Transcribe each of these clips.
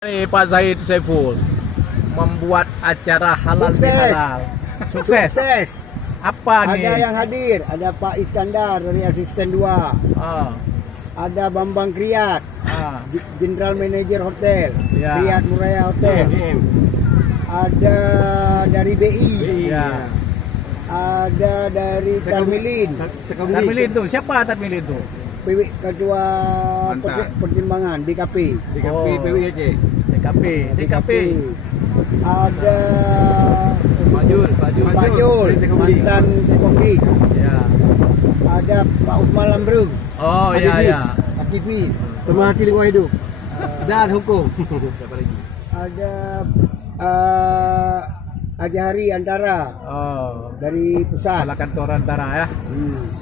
Ini Pak Zaid Saiful membuat acara halal Sukses. bihalal. Sukses. Sukses. Apa nih? Ada yang hadir, ada Pak Iskandar dari asisten 2. Ah, Ada Bambang Kriat, General Manager Hotel, Ya. Kriat Muraya Hotel. Ada dari BI. Ya. Ada dari Tarmilin, Tarmilin itu siapa Tarmilin itu? Ketua Mantap. Pertimbangan DKP. Oh. DKP. DKP. Ada Pak Jul, Pak Jul, mantan Tekodik. Ya. Ada Pak Usman Lambrung, Oh ya ya. aktivis. Pemerhati lingkungan hidup dan hukum. Siapa lagi? Ada Ajari Antara Oh. dari pusat. Kepala kantor antara ya.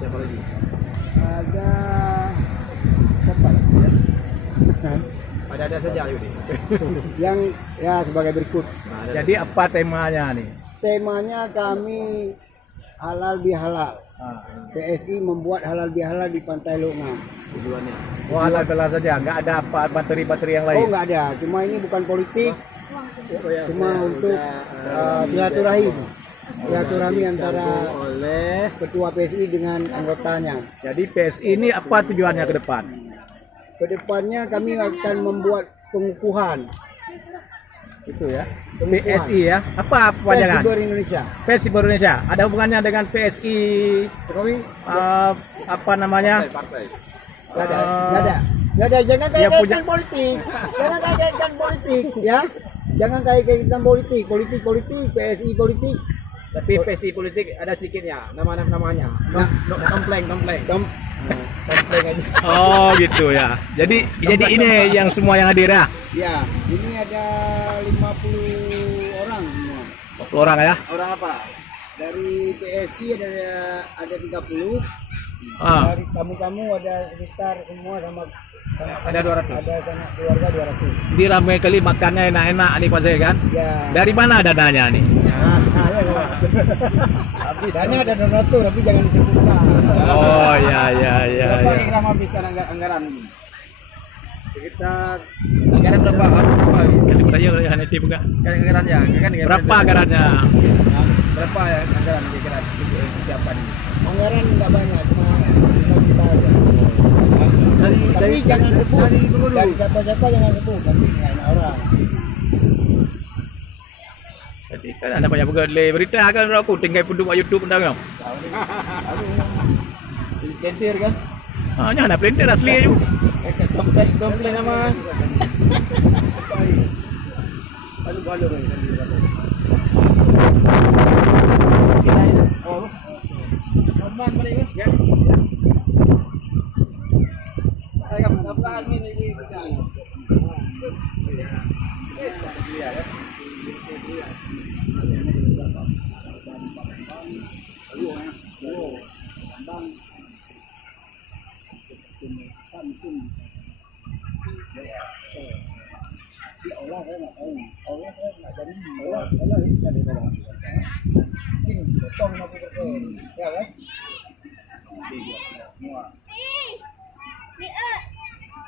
Siapa lagi? Ada siapa lagi ya? Ada saja Yudi. Yang ya sebagai berikut. Jadi apa temanya nih? Temanya kami halal bihalal. Ah. PSI membuat halal bihalal di Pantai Longa. Tujuannya. Oh halal bihalal saja, nggak ada apa materi-materi yang Oh lain. nggak ada, cuma ini bukan politik, cuma untuk silaturahim. Silaturahmi antara Oleh ketua PSI dengan anggotanya. Jadi PSI ini apa tujuannya ke depan? Kedepannya kami akan membuat pengukuhan Itu ya. PSI ya. Apa PSI panjangan? Indonesia. PSI Indonesia. Ada hubungannya dengan PSI Jokowi apa namanya? partai. nggak ada, nggak ada, nggak ada. Jangan Ya, kaitkan politik, jangan kaitkan politik, ya. Jangan kaitkan politik, politik, PSI politik. Tapi PSI politik ada sedikitnya namanya. Kompleng. Komplain aja. Oh gitu ya. Jadi ini yang semua yang hadir ya. Ya, ini ada 50 orang semua. 20 orang ya. Orang apa? Dari PSI ada 30. Ah. Dari kamu ada sekitar semua sama Ada 200. ada sanak keluarga 200. Di ramai kali makannya enak-enak nih Pak Zai kan. Ya. Dari mana dananya nih? Habis. Dana ada donatur tapi jangan disebutkan. Oh ya. Berapa kira menghabiskan anggaran ini? Sekitar anggaran berapa? Sebut aja kalau yang itu bukan. Anggarannya kan Berapa anggarannya? Berapa ya anggaran kira-kira untuk persiapan ini? Anggaran nggak banyak, cuma 5 juta aja. Tapi jangan sebut. Dari siapa-siapa jangan sebut, nanti nggak enak orang. Jadi kan ada banyak berita kan aku tinggal penduk YouTube dah kan. Kentir kan? Hanya ada printer asli aja. Komplain nama.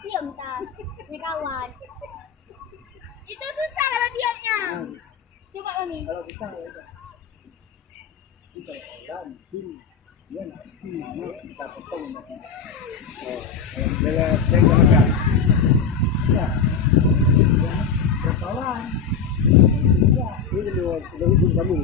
Diam tak, punya kawan. Itu susah kalau diamnya. Coba kami. Kalau kita kita dia nanti kita potong nanti. Ya. Kawan. Ini dua hubung kamu.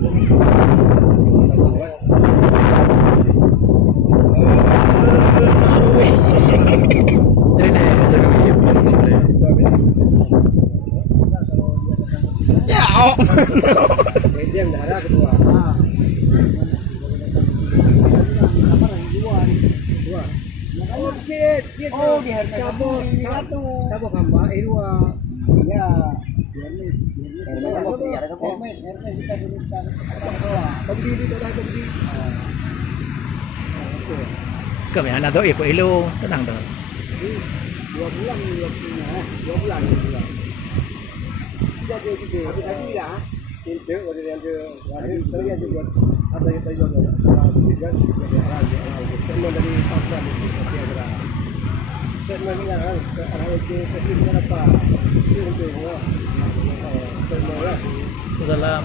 Ya. Dia yang darah kedua. Oh, di harga cabut satu. Cabut gambar dua. Iya. Kita berikan beli itu dah beli. Kami anak tu ikut elo tenang tu. 2 bulan waktunya, 2 bulan. Sudah dia habis lagi lah. Itu ada yang ada buat apa yang tadi semua dari pasar itu statement yang orang itu presiden apa? Itu untuk statement lah. Dalam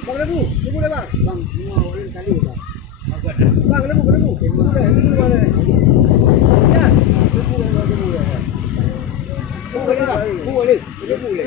Bang lebu dah bang. Bang, semua orang kali bang. Bang lebu. Lebu dah, lebu mana? Ya, lebu dah. Boleh bang, boleh. Lebu boleh.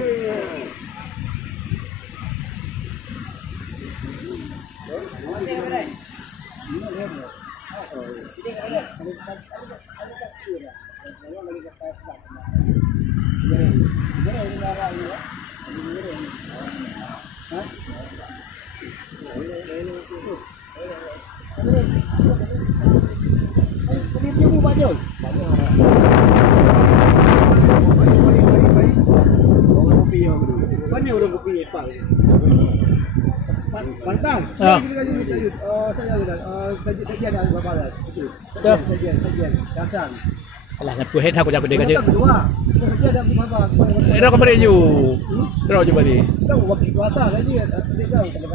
Mana orang kopi Pak? Pantang. Ah. Saya sajian ada berapa dah? Sajian. Dasar. Alah nak puhet aku jago dek aja. Dua. Sajian ada berapa? Ero kembali you. Ero coba di. Tahu waktu puasa lagi. Tidak tahu kalau